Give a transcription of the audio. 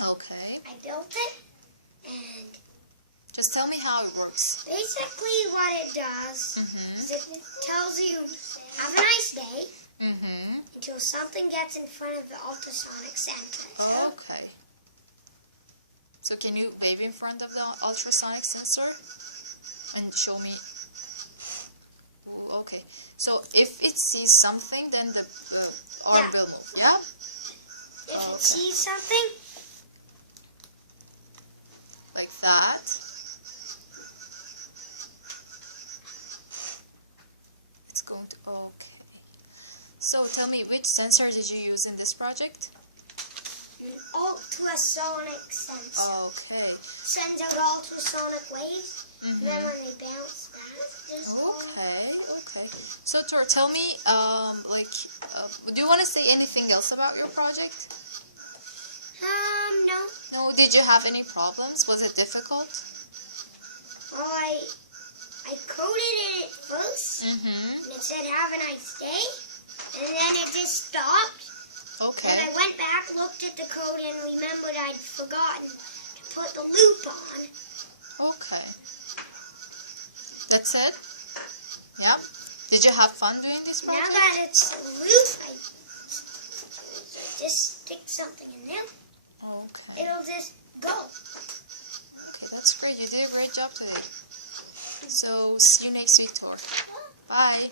Okay. I built it, and Just tell me how it works. basically what it does is it tells you, have a nice day, until something gets in front of the ultrasonic sensor. Okay. So can you wave in front of the ultrasonic sensor and show me? Ooh, okay. So if it sees something, then the arm will move. Yeah. If it sees something, Like that. It's going to. Okay. So tell me, which sensor did you use in this project? an ultrasonic sensor. Okay. Sends out ultrasonic waves, and then when they bounce back, Okay. So Tor, tell me, do you want to say anything else about your project? No. No. Did you have any problems? Was it difficult? Well, I coded it at first, and it said, have a nice day, and then it just stopped. Okay. And I went back, looked at the code, and remembered I'd forgotten to put the loop on. Okay. That's it? Yeah? Did you have fun doing this Now project? that it's a loop, I just stick something in there. Okay. It'll just go. Okay, that's great. You did a great job today. So, see you next week, Tor. Bye.